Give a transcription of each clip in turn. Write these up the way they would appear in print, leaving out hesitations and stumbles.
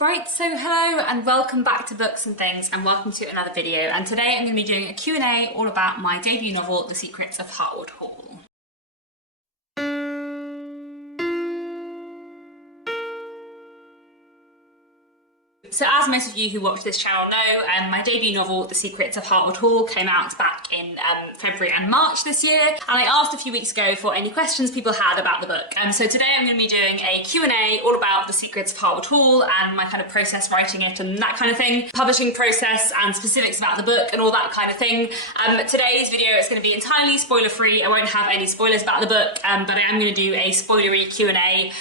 Right, so hello and welcome back to Books and Things, and welcome to another video. And today I'm going to be doing a Q&A all about my debut novel, The Secrets of Hartwood Hall. So as most of you who watch this channel know, my debut novel, The Secrets of Hartwood Hall, came out back in February and March this year, and I asked a few weeks ago for any questions people had about the book. So today I'm going to be doing a Q&A all about The Secrets of Hartwood Hall and my kind of process writing it and that kind of thing, publishing process and specifics about the book and all that kind of thing. Today's video is going to be entirely spoiler free. I won't have any spoilers about the book, but I am going to do a spoilery Q&A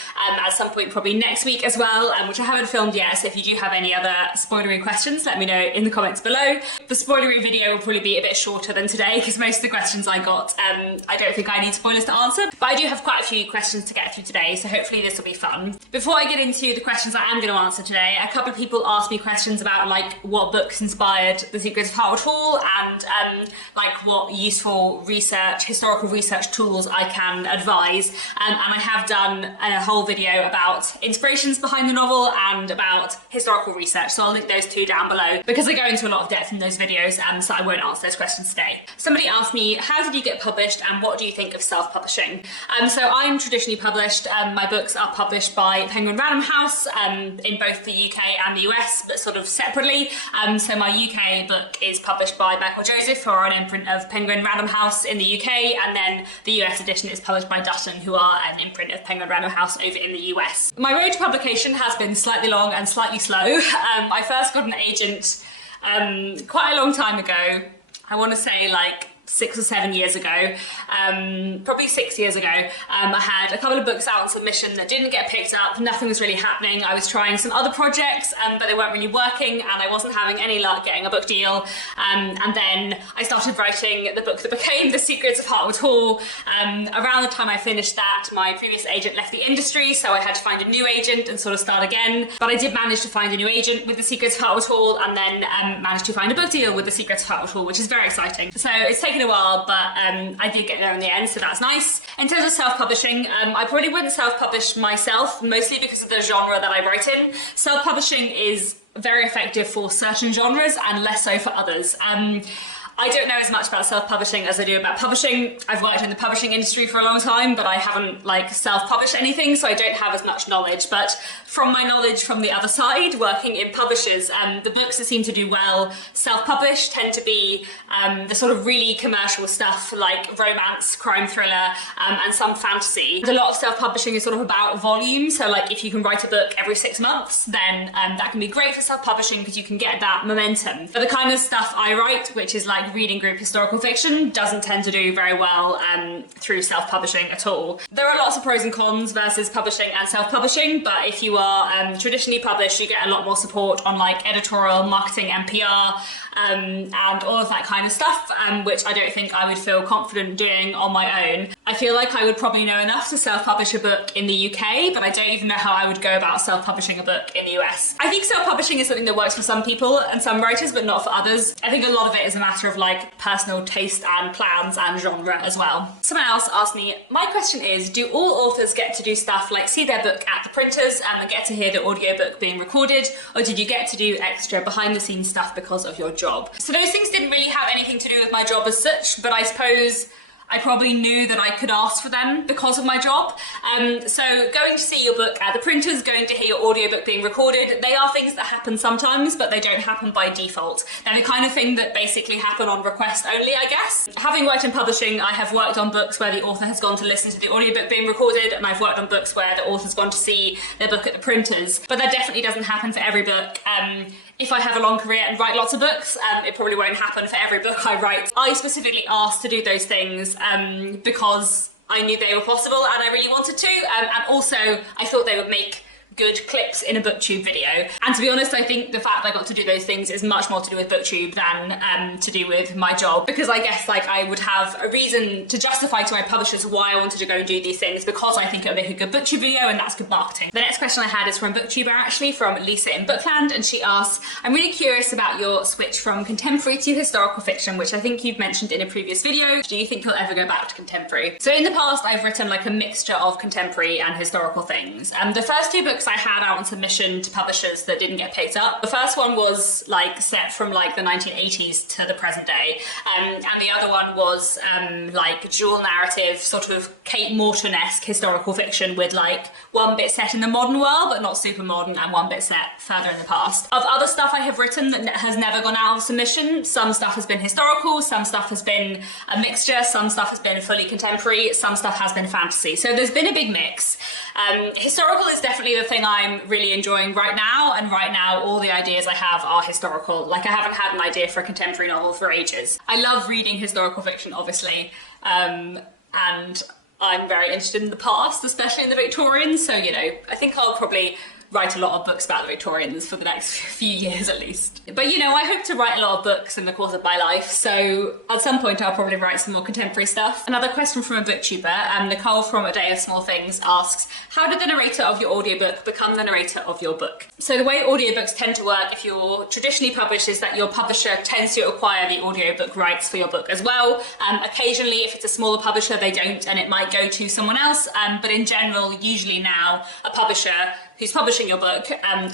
at some point probably next week as well, which I haven't filmed yet, so if you do have any other spoilery questions, let me know in the comments below. The spoilery video will probably be a bit shorter than today because most of the questions I got, I don't think I need spoilers to answer, but I do have quite a few questions to get through today, so hopefully this will be fun. Before I get into the questions I am going to answer today, a couple of people asked me questions about like what books inspired The Secrets of Hartwood Hall and like what useful research, historical research tools I can advise, and I have done a whole video about inspirations behind the novel and about historical research, so I'll link those two down below because I go into a lot of depth in those videos, so I won't answer those questions today. Somebody asked me, how did you get published and what do you think of self-publishing? So I'm traditionally published. My books are published by Penguin Random House in both the UK and the US, but sort of separately. So my UK book is published by Michael Joseph, who are an imprint of Penguin Random House in the UK, and then the US edition is published by Dutton, who are an imprint of Penguin Random House over in the US. My road to publication has been slightly long and slightly slow. I first got an agent quite a long time ago. I want to say like 6 or 7 years ago, probably 6 years ago. I had a couple of books out on submission that didn't get picked up. Nothing was really happening. I was trying some other projects, but they weren't really working, and I wasn't having any luck getting a book deal. And then I started writing the book that became The Secrets of Hartwood Hall. Around the time I finished that, my previous agent left the industry, so I had to find a new agent and sort of start again. But I did manage to find a new agent with The Secrets of Hartwood Hall, and then managed to find a book deal with The Secrets of Hartwood Hall, which is very exciting. So it's taken a while, but I did get there in the end, so that's nice. In terms of self-publishing, I probably wouldn't self-publish myself, mostly because of the genre that I write in. Self-publishing is very effective for certain genres and less so for others. I don't know as much about self-publishing as I do about publishing. I've worked in the publishing industry for a long time, but I haven't like self-published anything, so I don't have as much knowledge. But from my knowledge from the other side, working in publishers, the books that seem to do well self-published tend to be the sort of really commercial stuff like romance, crime thriller, and some fantasy. A lot of self-publishing is sort of about volume, so like if you can write a book every 6 months, then that can be great for self-publishing because you can get that momentum. But the kind of stuff I write, which is like reading group historical fiction, doesn't tend to do very well through self-publishing at all. There are lots of pros and cons versus publishing and self-publishing, but if you are traditionally published, you get a lot more support on like editorial, marketing and PR, and all of that kind of stuff, which I don't think I would feel confident doing on my own. I feel like I would probably know enough to self-publish a book in the UK, but I don't even know how I would go about self-publishing a book in the US. I think self-publishing is something that works for some people and some writers, but not for others. I think a lot of it is a matter of like personal taste and plans and genre as well. Someone else asked me, my question is, do all authors get to do stuff like see their book at the printers and get to hear the audiobook being recorded, or did you get to do extra behind the scenes stuff because of your job? So those things didn't really have anything to do with my job as such, but I suppose I probably knew that I could ask for them because of my job. So going to see your book at the printers, going to hear your audiobook being recorded, they are things that happen sometimes, but they don't happen by default. They're the kind of thing that basically happen on request only, I guess. Having worked in publishing, I have worked on books where the author has gone to listen to the audiobook being recorded, and I've worked on books where the author's gone to see their book at the printers, but that definitely doesn't happen for every book. If I have a long career and write lots of books, it probably won't happen for every book I write. I specifically asked to do those things because I knew they were possible and I really wanted to, and also I thought they would make good clips in a booktube video. And to be honest, I think the fact I got to do those things is much more to do with booktube than to do with my job, because I guess like I would have a reason to justify to my publishers why I wanted to go and do these things, because I think it would make a good booktube video, and that's good marketing. The next question I had is from a booktuber, actually, from Lisa in Bookland, and she asks, I'm really curious about your switch from contemporary to historical fiction, which I think you've mentioned in a previous video. Do you think you'll ever go back to contemporary? So in the past, I've written like a mixture of contemporary and historical things. The first two books books I had out on submission to publishers that didn't get picked up. The first one was like set from like the 1980s to the present day, and the other one was like dual narrative, sort of Kate Morton-esque historical fiction with like one bit set in the modern world but not super modern, and one bit set further in the past. Of other stuff I have written that has never gone out of submission, some stuff has been historical, some stuff has been a mixture, some stuff has been fully contemporary, some stuff has been fantasy. So there's been a big mix. Historical is definitely the thing I'm really enjoying right now, and right now all the ideas I have are historical. Like, I haven't had an idea for a contemporary novel for ages. I love reading historical fiction, obviously, and I'm very interested in the past, especially in the Victorians, so, you know, I think I'll probably write a lot of books about the Victorians for the next few years at least. But you know, I hope to write a lot of books in the course of my life, so at some point I'll probably write some more contemporary stuff. Another question from a booktuber, Nicole from A Day of Small Things asks, how did the narrator of your audiobook become the narrator of your book? So the way audiobooks tend to work if you're traditionally published is that your publisher tends to acquire the audiobook rights for your book as well. Occasionally, if it's a smaller publisher, they don't, and it might go to someone else, but in general, usually now, a publisher who's publishing your book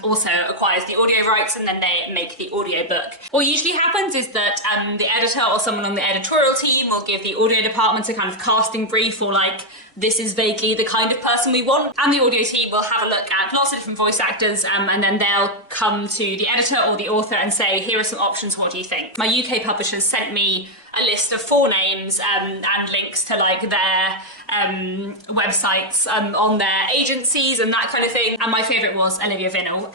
also acquires the audio rights, and then they make the audiobook. What usually happens is that the editor or someone on the editorial team will give the audio department a kind of casting brief, or like, this is vaguely the kind of person we want, and the audio team will have a look at lots of different voice actors, and then they'll come to the editor or the author and say, here are some options, what do you think? My UK publishers sent me a list of 4 names and links to like their websites on their agencies and that kind of thing. And my favourite was Olivia Vinnell,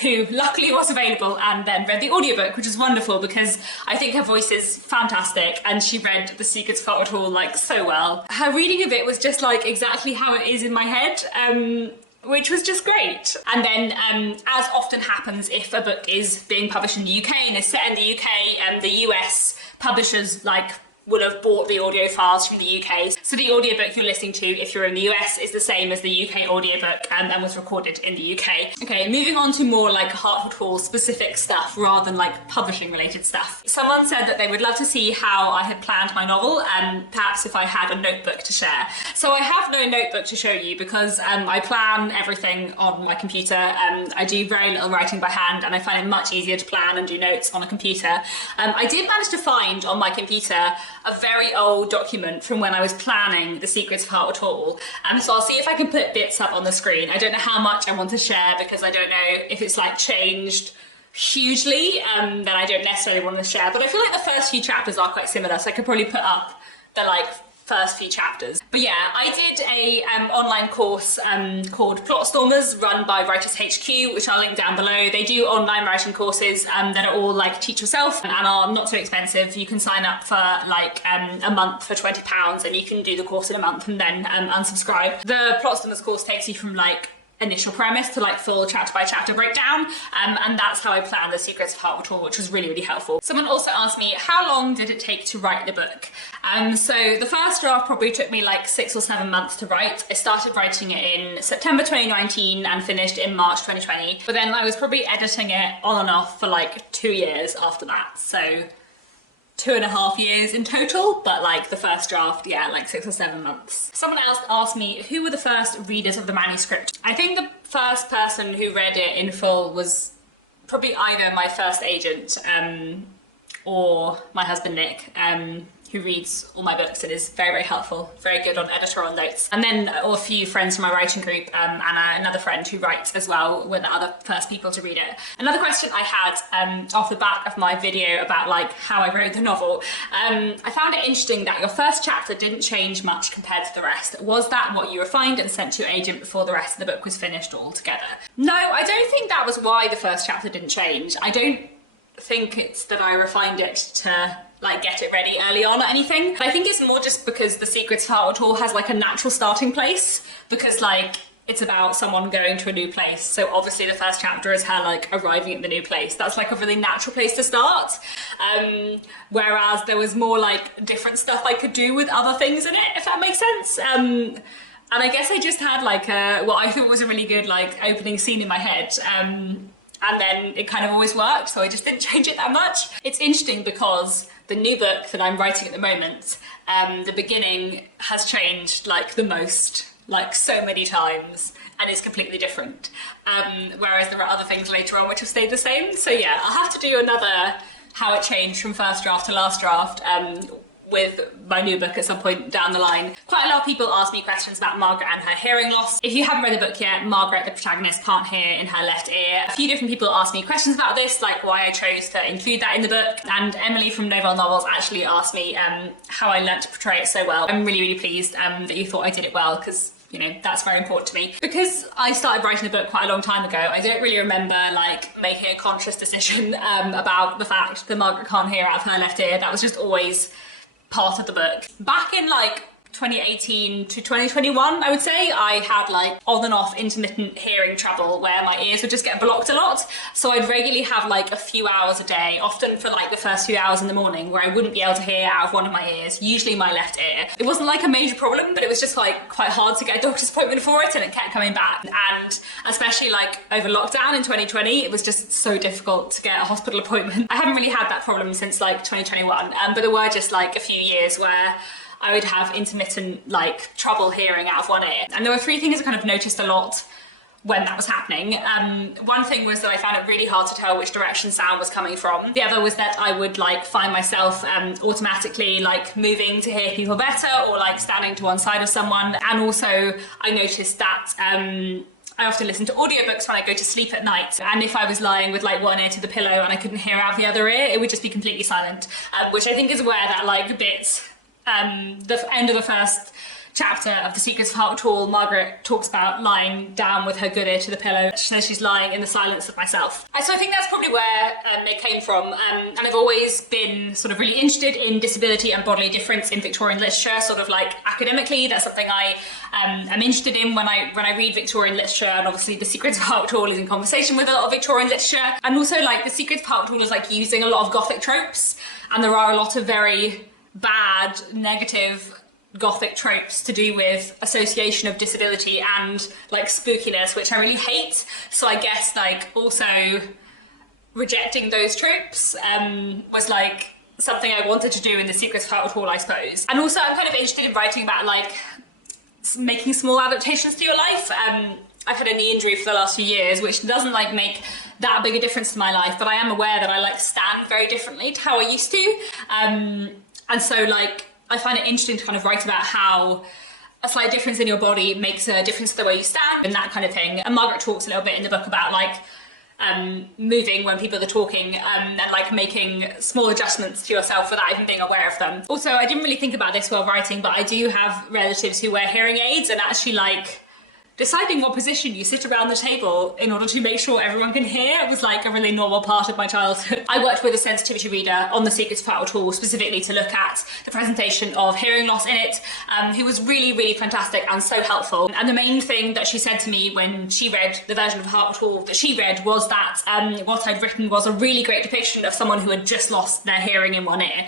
who luckily was available and then read the audiobook, which is wonderful because I think her voice is fantastic, and she read The Secrets of Hartwood Hall like so well. Her reading of it was just like exactly how it is in my head. Which was just great. And then, as often happens if a book is being published in the UK and is set in the UK, the US publishers like would have bought the audio files from the UK. So the audiobook you're listening to if you're in the US is the same as the UK audiobook and was recorded in the UK. Okay, moving on to more like Hartwood Hall specific stuff rather than like publishing related stuff. Someone said that they would love to see how I had planned my novel and perhaps if I had a notebook to share. So I have no notebook to show you because I plan everything on my computer. I do very little writing by hand, and I find it much easier to plan and do notes on a computer. I did manage to find on my computer a very old document from when I was planning The Secrets of Hartwood Hall. So I'll see if I can put bits up on the screen. I don't know how much I want to share because I don't know if it's like changed hugely, then I don't necessarily want to share. But I feel like the first few chapters are quite similar, so I could probably put up the like first few chapters. But yeah, I did a online course called Plot Stormers, run by Writers HQ, which I'll link down below. They do online writing courses that are all like teach yourself and are not so expensive. You can sign up for like a month for £20 and you can do the course in a month and then unsubscribe. The Plot Stormers course takes you from like initial premise to like full chapter by chapter breakdown, and that's how I planned The Secrets of Hartwood Hall, which was really, really helpful. Someone also asked me, how long did it take to write the book? So the first draft probably took me like 6 or 7 months to write. I started writing it in September 2019 and finished in March 2020, but then I was probably editing it on and off for like 2 years after that, so 2.5 years in total, but like the first draft, yeah, like 6 or 7 months. Someone else asked me, who were the first readers of the manuscript? I think the first person who read it in full was probably either my first agent or my husband Nick, who reads all my books and is very, very helpful, very good on editorial notes. And then a few friends from my writing group and another friend who writes as well were the other first people to read it. Another question I had off the back of my video about like how I wrote the novel, I found it interesting that your first chapter didn't change much compared to the rest. Was that what you refined and sent to your agent before the rest of the book was finished altogether? No, I don't think that was why the first chapter didn't change. I don't think it's that I refined it to like get it ready early on or anything. I think it's more just because The Secrets of Hartwood Hall has like a natural starting place, because like it's about someone going to a new place. So obviously the first chapter is her like arriving at the new place. That's like a really natural place to start. Whereas there was more like different stuff I could do with other things in it, if that makes sense. And I guess I just had like what I thought was a really good like opening scene in my head. And then it kind of always worked, so I just didn't change it that much. It's interesting because the new book that I'm writing at the moment, the beginning has changed like the most like so many times and is completely different. Whereas there are other things later on which have stayed the same. So yeah, I'll have to do another how it changed from first draft to last draft with my new book at some point down the line. Quite a lot of people ask me questions about Margaret and her hearing loss. If you haven't read the book yet, Margaret, the protagonist, can't hear in her left ear. A few different people asked me questions about this, like why I chose to include that in the book. And Emily from Novel Novels actually asked me how I learnt to portray it so well. I'm really, really pleased that you thought I did it well, because you know, that's very important to me. Because I started writing the book quite a long time ago, I don't really remember like making a conscious decision about the fact that Margaret can't hear out of her left ear. That was just always part of the book. Back in like 2018 to 2021, I would say, I had like on and off intermittent hearing trouble where my ears would just get blocked a lot. So I'd regularly have like a few hours a day, often for like the first few hours in the morning, where I wouldn't be able to hear out of one of my ears, usually my left ear. It wasn't like a major problem, but it was just like quite hard to get a doctor's appointment for it, and it kept coming back. And especially like over lockdown in 2020, it was just so difficult to get a hospital appointment. I haven't really had that problem since like 2021, but there were just like a few years where I would have intermittent like trouble hearing out of one ear. And there were three things I kind of noticed a lot when that was happening. One thing was that I found it really hard to tell which direction sound was coming from. The other was that I would like find myself automatically like moving to hear people better, or like standing to one side of someone. And also I noticed that I often listen to audiobooks when I go to sleep at night, and if I was lying with like one ear to the pillow and I couldn't hear out the other ear, it would just be completely silent, which I think is where that like bit the end of the first chapter of The Secrets of Hartwood Hall, Margaret talks about lying down with her good ear to the pillow. She says she's lying in the silence of myself. So I think that's probably where it came from. And I've always been sort of really interested in disability and bodily difference in Victorian literature, sort of like academically. That's something I am interested in when I read Victorian literature, and obviously The Secrets of Hartwood Hall is in conversation with a lot of Victorian literature. And also like The Secrets of Hartwood Hall is like using a lot of gothic tropes, and there are a lot of very bad, negative gothic tropes to do with association of disability and like spookiness, which I really hate. So I guess like also rejecting those tropes was like something I wanted to do in The Secrets of Hartwood Hall, I suppose. And also I'm kind of interested in writing about like making small adaptations to your life. I've had a knee injury for the last few years, which doesn't like make that big a difference to my life, but I am aware that I like stand very differently to how I used to. And so like, I find it interesting to kind of write about how a slight difference in your body makes a difference to the way you stand and that kind of thing. And Margaret talks a little bit in the book about like moving when people are talking and like making small adjustments to yourself without even being aware of them. Also, I didn't really think about this while writing, but I do have relatives who wear hearing aids, and actually like deciding what position you sit around the table in order to make sure everyone can hear was like a really normal part of my childhood. I worked with a sensitivity reader on The Secrets of Hartwood Hall specifically to look at the presentation of hearing loss in it, who was really, really fantastic and so helpful. And the main thing that she said to me when she read the version of Hartwood Hall that she read was that what I'd written was a really great depiction of someone who had just lost their hearing in one ear,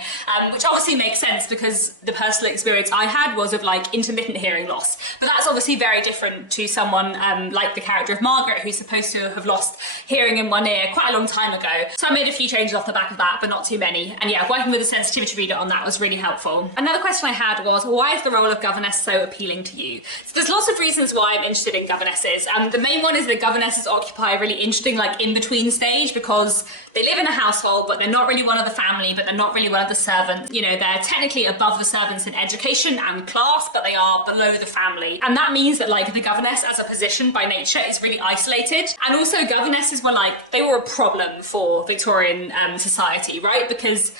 which obviously makes sense because the personal experience I had was of like intermittent hearing loss. But that's obviously very different to someone like the character of Margaret, who's supposed to have lost hearing in one ear quite a long time ago. So I made a few changes off the back of that, but not too many. And yeah, working with a sensitivity reader on that was really helpful. Another question I had was, why is the role of governess so appealing to you? So there's lots of reasons why I'm interested in governesses. The main one is that governesses occupy a really interesting like in-between stage, because they live in a household, but they're not really one of the family, but they're not really one of the servants. You know, they're technically above the servants in education and class, but they are below the family. And that means that like the governess as a position by nature is really isolated. And also governesses were like, they were a problem for Victorian society, right? Because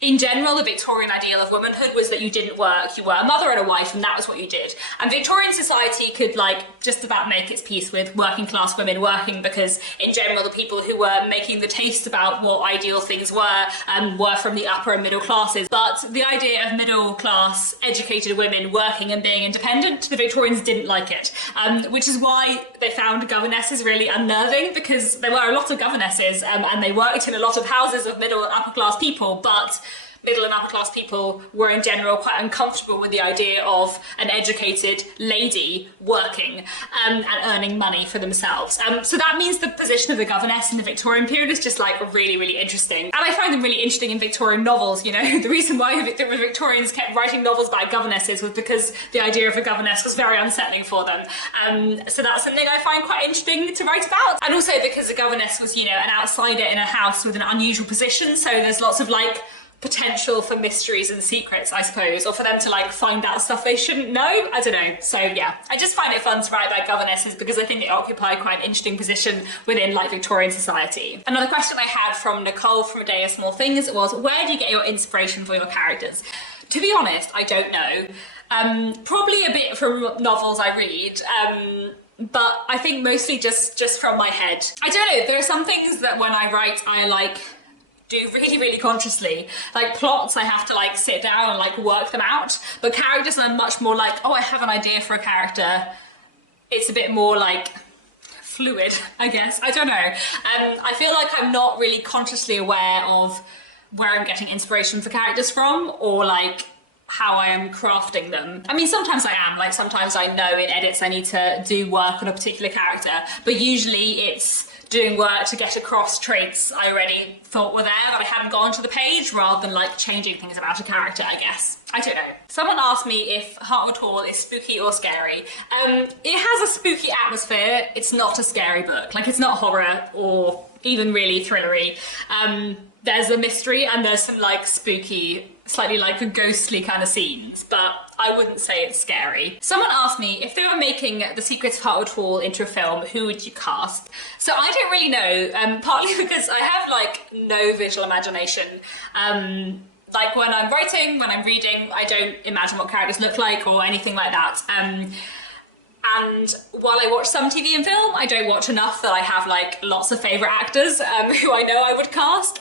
in general, the Victorian ideal of womanhood was that you didn't work, you were a mother and a wife, and that was what you did. And Victorian society could like just about make its peace with working class women working, because in general, the people who were making the taste about what ideal things were from the upper and middle classes. But the idea of middle class educated women working and being independent, the Victorians didn't like it, which is why they found governesses really unnerving, because there were a lot of governesses and they worked in a lot of houses of middle and upper class people, but middle and upper class people were in general quite uncomfortable with the idea of an educated lady working and earning money for themselves. So that means the position of the governess in the Victorian period is just like really, really interesting. And I find them really interesting in Victorian novels, you know. The reason why the Victorians kept writing novels about governesses was because the idea of a governess was very unsettling for them. So that's something I find quite interesting to write about. And also because the governess was, you know, an outsider in a house with an unusual position, so there's lots of like potential for mysteries and secrets, I suppose, or for them to like find out stuff they shouldn't know. I don't know. So yeah, I just find it fun to write about governesses because I think they occupy quite an interesting position within like Victorian society. Another question I had from Nicole from A Day of Small Things was, where do you get your inspiration for your characters? To be honest, I don't know. Probably a bit from novels I read, but I think mostly just from my head. I don't know, there are some things that when I write I like do really, really consciously. Like plots, I have to like sit down and like work them out, but characters I'm much more like, oh, I have an idea for a character. It's a bit more like fluid, I guess. I don't know. I feel like I'm not really consciously aware of where I'm getting inspiration for characters from, or like how I am crafting them. I mean, sometimes I am, like sometimes I know in edits I need to do work on a particular character, but usually it's doing work to get across traits I already thought were there that I hadn't got onto the page, rather than like changing things about a character, I guess. I don't know. Someone asked me if Hartwood Hall is spooky or scary. It has a spooky atmosphere. It's not a scary book. Like, it's not horror or even really thrillery. There's a mystery and there's some like spooky, slightly like ghostly kind of scenes, but I wouldn't say it's scary. Someone asked me if they were making The Secrets of Hartwood Hall into a film, who would you cast? So I don't really know, partly because I have like no visual imagination. Like when I'm writing, when I'm reading, I don't imagine what characters look like or anything like that. And while I watch some TV and film, I don't watch enough that I have like lots of favourite actors who I know I would cast.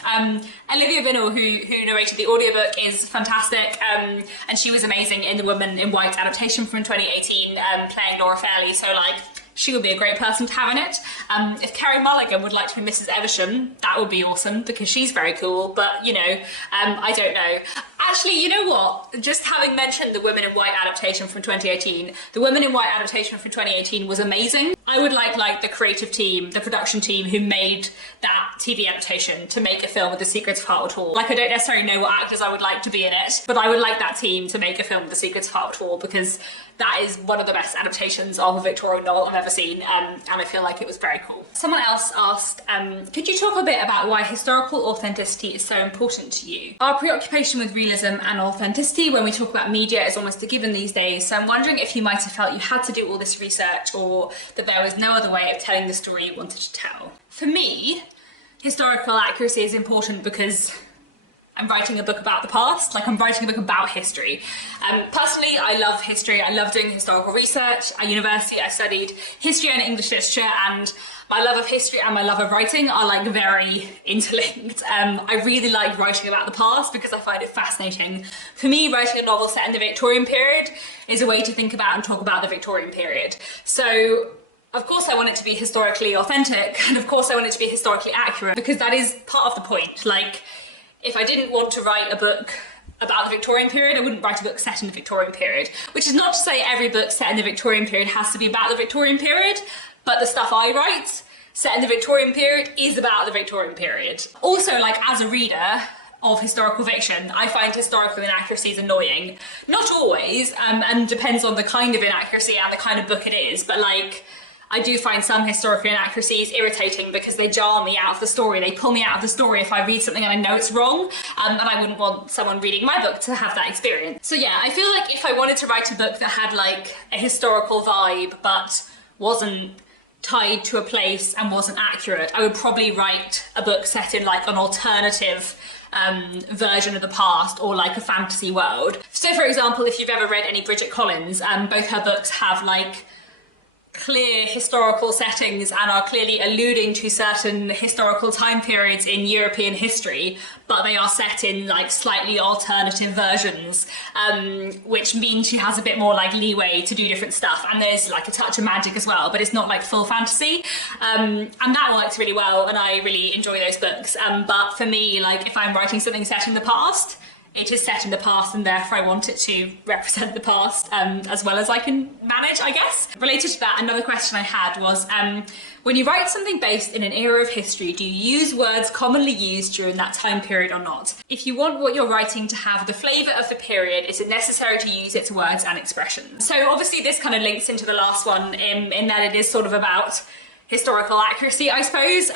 Olivia Vinnell, who narrated the audiobook, is fantastic, and she was amazing in the Woman in White adaptation from 2018, playing Laura Fairley, so like she would be a great person to have in it. If Kerry Mulligan would like to be Mrs. Evesham, that would be awesome because she's very cool, but you know, I don't know. Actually, you know what? Just having mentioned the Women in White adaptation from 2018, the Women in White adaptation from 2018 was amazing. I would like the creative team, the production team who made that TV adaptation to make a film with The Secrets of Hartwood Hall. Like, I don't necessarily know what actors I would like to be in it, but I would like that team to make a film with The Secrets of Hartwood Hall because that is one of the best adaptations of a Victorian novel I've ever seen, and I feel like it was very cool. Someone else asked, could you talk a bit about why historical authenticity is so important to you? Our preoccupation with realism and authenticity when we talk about media is almost a given these days, so I'm wondering if you might have felt you had to do all this research or that there was no other way of telling the story you wanted to tell. For me, historical accuracy is important because I'm writing a book about the past, like I'm writing a book about history. Personally, I love history. I love doing historical research. At university, I studied history and English literature, and my love of history and my love of writing are like very interlinked. I really like writing about the past because I find it fascinating. For me, writing a novel set in the Victorian period is a way to think about and talk about the Victorian period. So, of course I want it to be historically authentic, and of course I want it to be historically accurate, because that is part of the point. Like, if I didn't want to write a book about the Victorian period, I wouldn't write a book set in the Victorian period. Which is not to say every book set in the Victorian period has to be about the Victorian period, but the stuff I write set in the Victorian period is about the Victorian period. Also, like, as a reader of historical fiction, I find historical inaccuracies annoying. Not always, and depends on the kind of inaccuracy and the kind of book it is, but like, I do find some historical inaccuracies irritating because they jar me out of the story. They pull me out of the story if I read something and I know it's wrong, and I wouldn't want someone reading my book to have that experience. So yeah, I feel like if I wanted to write a book that had like a historical vibe but wasn't tied to a place and wasn't accurate, I would probably write a book set in like an alternative version of the past, or like a fantasy world. So for example, if you've ever read any Bridget Collins, both her books have like clear historical settings and are clearly alluding to certain historical time periods in European history, but they are set in like slightly alternative versions, which means she has a bit more like leeway to do different stuff, and there's like a touch of magic as well, but it's not like full fantasy, and that works really well, and I really enjoy those books. But for me, like, if I'm writing something set in the past, it is set in the past and therefore I want it to represent the past as well as I can manage, I guess. Related to that, another question I had was, when you write something based in an era of history, do you use words commonly used during that time period or not? If you want what you're writing to have the flavour of the period, is it necessary to use its words and expressions? So obviously this kind of links into the last one in that it is sort of about historical accuracy, I suppose.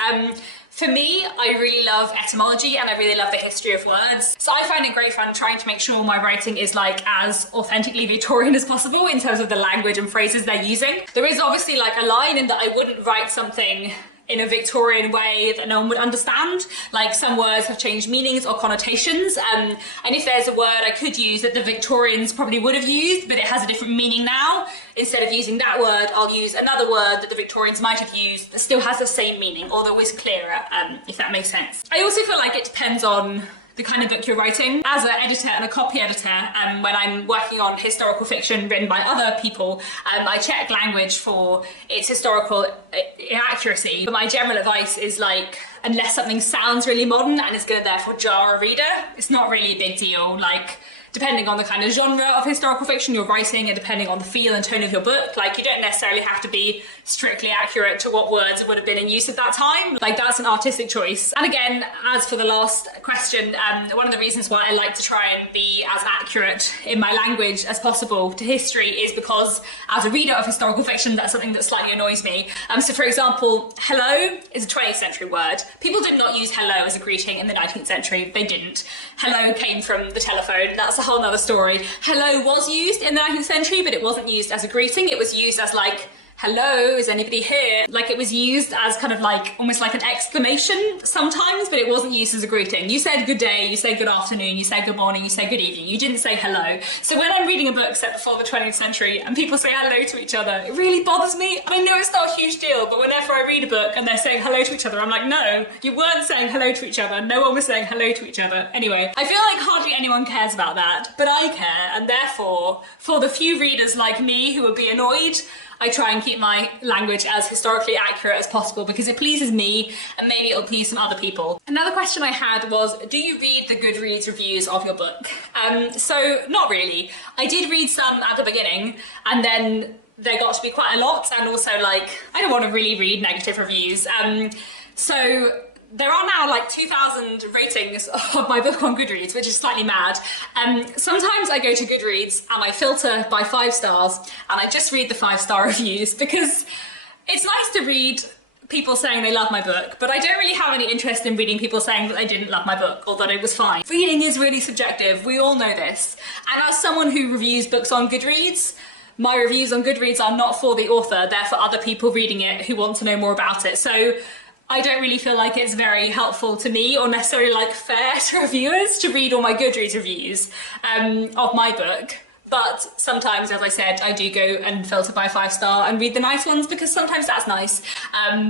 For me, I really love etymology and I really love the history of words. So I find it great fun trying to make sure my writing is like as authentically Victorian as possible in terms of the language and phrases they're using. There is obviously like a line in that I wouldn't write something in a Victorian way that no one would understand. Like some words have changed meanings or connotations, and if there's a word I could use that the Victorians probably would have used, but it has a different meaning now, instead of using that word, I'll use another word that the Victorians might have used that still has the same meaning, although is clearer, if that makes sense. I also feel like it depends on the kind of book you're writing. As an editor and a copy editor, when I'm working on historical fiction written by other people, I check language for its historical inaccuracy. But my general advice is like, unless something sounds really modern and is going to therefore jar a reader, it's not really a big deal. Like, depending on the kind of genre of historical fiction you're writing and depending on the feel and tone of your book, like you don't necessarily have to be strictly accurate to what words would have been in use at that time. Like that's an artistic choice. And again, as for the last question, one of the reasons why I like to try and be as accurate in my language as possible to history is because as a reader of historical fiction, that's something that slightly annoys me. So for example, hello is a 20th century word. People did not use hello as a greeting in the 19th century. They didn't. Hello came from the telephone. That's a whole nother story. Hello was used in the 19th century, but it wasn't used as a greeting. It was used as like, hello, is anybody here? Like it was used as kind of like, almost like an exclamation sometimes, but it wasn't used as a greeting. You said good day, you said good afternoon, you said good morning, you said good evening. You didn't say hello. So when I'm reading a book set before the 20th century and people say hello to each other, it really bothers me. I know it's not a huge deal, but whenever I read a book and they're saying hello to each other, I'm like, no, you weren't saying hello to each other. No one was saying hello to each other. Anyway, I feel like hardly anyone cares about that, but I care. And therefore, for the few readers like me who would be annoyed, I try and keep my language as historically accurate as possible because it pleases me and maybe it'll please some other people. Another question I had was, do you read the Goodreads reviews of your book? So not really. I did read some at the beginning and then there got to be quite a lot, and also like, I don't want to really read negative reviews. So there are now like 2,000 ratings of my book on Goodreads, which is slightly mad. Sometimes I go to Goodreads and I filter by 5 stars and I just read the 5-star reviews because it's nice to read people saying they love my book, but I don't really have any interest in reading people saying that they didn't love my book or that it was fine. Reading is really subjective, we all know this. And as someone who reviews books on Goodreads, my reviews on Goodreads are not for the author, they're for other people reading it who want to know more about it. So I don't really feel like it's very helpful to me or necessarily like fair to reviewers to read all my Goodreads reviews of my book. But sometimes, as I said, I do go and filter by 5-star and read the nice ones because sometimes that's nice.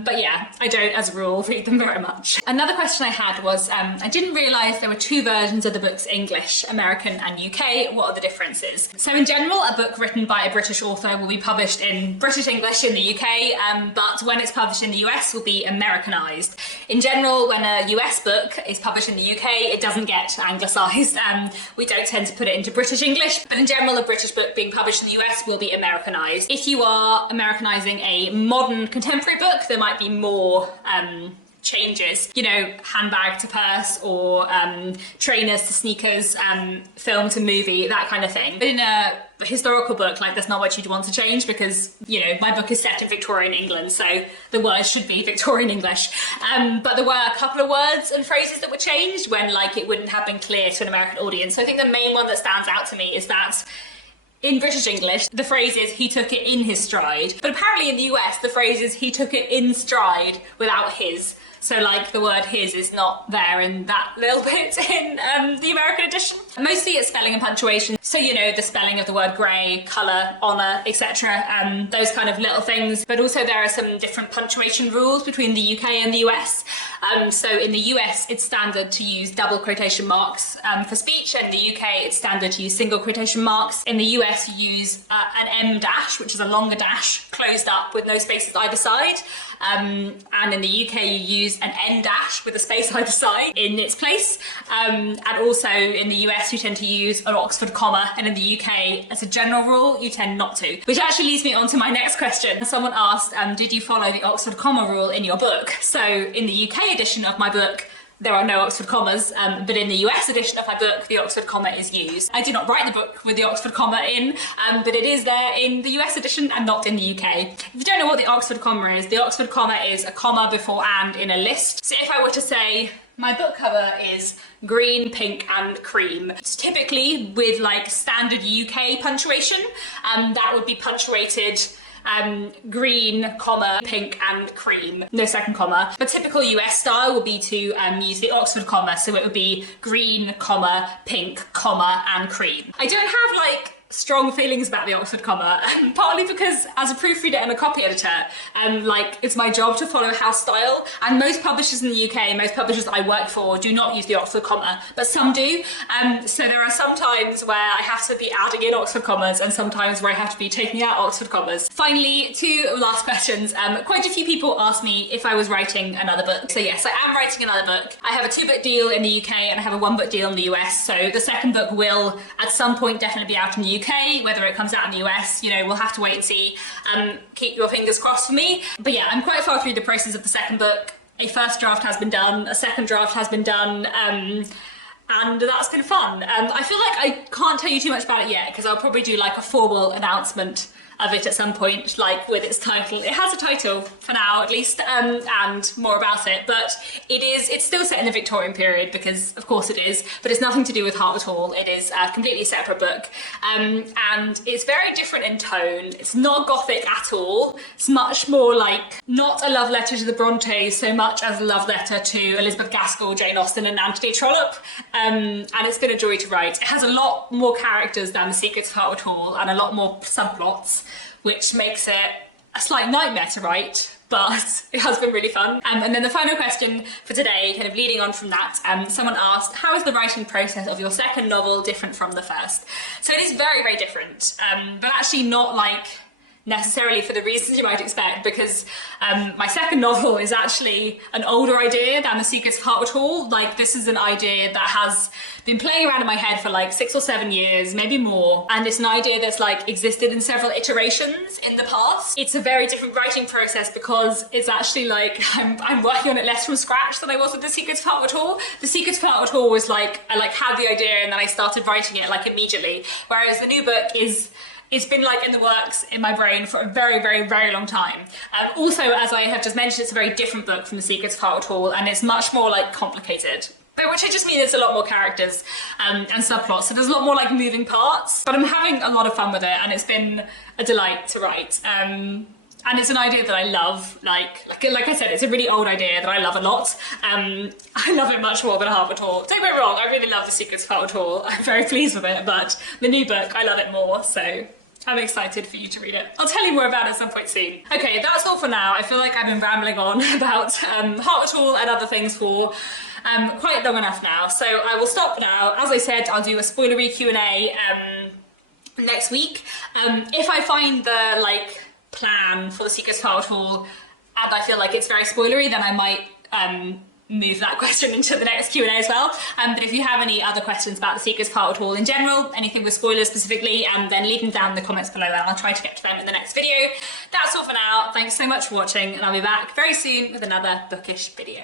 But yeah, I don't, as a rule, read them very much. Another question I had was, I didn't realise there were 2 versions of the book's English, American and UK. What are the differences? So in general, a book written by a British author will be published in British English in the UK, but when it's published in the US will be Americanised. In general, when a US book is published in the UK, it doesn't get anglicised. We don't tend to put it into British English, but in general, a British book being published in the US will be Americanized. If you are Americanizing a modern contemporary book, there might be more changes, you know, handbag to purse or trainers to sneakers, film to movie, that kind of thing. But in a historical book, like, there's not much you'd want to change because, you know, my book is set in Victorian England, so the words should be Victorian English. But there were a couple of words and phrases that were changed when, like, it wouldn't have been clear to an American audience. So I think the main one that stands out to me is that in British English, the phrase is, he took it in his stride. But apparently in the US, the phrase is, he took it in stride without his. So, like, the word his is not there in that little bit in the American edition. Mostly it's spelling and punctuation. So, you know, the spelling of the word grey, colour, honour, etc. Those kind of little things. But also there are some different punctuation rules between the UK and the US. So in the US, it's standard to use double quotation marks for speech, and in the UK, it's standard to use single quotation marks. In the US, you use an M dash, which is a longer dash, closed up with no spaces either side. And in the UK, you use an N dash with a space either side in its place. And also in the US, you tend to use an Oxford comma, and in the UK, as a general rule, you tend not to. Which actually leads me on to my next question. Someone asked, did you follow the Oxford comma rule in your book? So in the UK edition of my book, there are no Oxford commas, but in the US edition of my book, the Oxford comma is used. I did not write the book with the Oxford comma in, but it is there in the US edition and not in the UK. If you don't know what the Oxford comma is, the Oxford comma is a comma before and in a list. So if I were to say, my book cover is green, pink, and cream, it's typically with like standard UK punctuation, that would be punctuated green, comma, pink, and cream, no second comma. But typical US style would be to use the Oxford comma, so it would be green, comma, pink, comma, and cream. I don't have like strong feelings about the Oxford comma, partly because as a proofreader and a copy editor, like it's my job to follow house style, and most publishers in the UK, most publishers that I work for, do not use the Oxford comma, but some do. So there are some times where I have to be adding in Oxford commas and sometimes where I have to be taking out Oxford commas. Finally, two last questions. Quite a few people asked me if I was writing another book. So yes, I am writing another book. I have a 2-book deal in the UK and I have a 1-book deal in the US, so the second book will at some point definitely be out in the UK. Whether it comes out in the US, you know, we'll have to wait and see. Keep your fingers crossed for me. But yeah, I'm quite far through the process of the second book. A first draft has been done, a second draft has been done, and that's been fun. I feel like I can't tell you too much about it yet because I'll probably do like a formal announcement of it at some point, like with its title. It has a title for now, at least, and more about it, but it's still set in the Victorian period because of course it is, but it's nothing to do with Hartwood Hall. It is a completely separate book, and it's very different in tone. It's not gothic at all. It's much more like not a love letter to the Brontes so much as a love letter to Elizabeth Gaskell, Jane Austen, and Anthony Trollope, and it's been a joy to write. It has a lot more characters than The Secrets of Hartwood Hall and a lot more subplots, which makes it a slight nightmare to write, but it has been really fun. And then the final question for today, kind of leading on from that, someone asked, how is the writing process of your second novel different from the first? So it is very, very different, but actually not like necessarily for the reasons you might expect, because my second novel is actually an older idea than The Secrets of Hartwood Hall. Like, this is an idea that has been playing around in my head for like 6 or 7 years, maybe more, and it's an idea that's like existed in several iterations in the past. It's a very different writing process because it's actually like I'm working on it less from scratch than I was with The Secrets of Hartwood Hall. The Secrets of Hartwood Hall was like I had the idea and then I started writing it like immediately, whereas the new book it's been like in the works in my brain for a very, very, very long time. Also, as I have just mentioned, it's a very different book from The Secrets of Hartwood Hall, and it's much more like complicated. By which I just mean there's a lot more characters and subplots, so there's a lot more like moving parts, but I'm having a lot of fun with it, and it's been a delight to write. And it's an idea that I love. Like I said, it's a really old idea that I love a lot. I love it much more than Hartwood Hall. Don't get me wrong, I really love The Secrets of Hartwood Hall. I'm very pleased with it, but the new book, I love it more, so I'm excited for you to read it. I'll tell you more about it at some point soon. Okay, that's all for now. I feel like I've been rambling on about Hartwood Hall and other things for quite long enough now, so I will stop now. As I said, I'll do a spoilery Q&A next week. If I find the plan for The Secrets of Hartwood Hall and I feel like it's very spoilery, then I might move that question into the next Q&A as well. But if you have any other questions about The Secrets of Hartwood Hall in general, anything with spoilers specifically, then leave them down in the comments below and I'll try to get to them in the next video. That's all for now. Thanks so much for watching, and I'll be back very soon with another bookish video.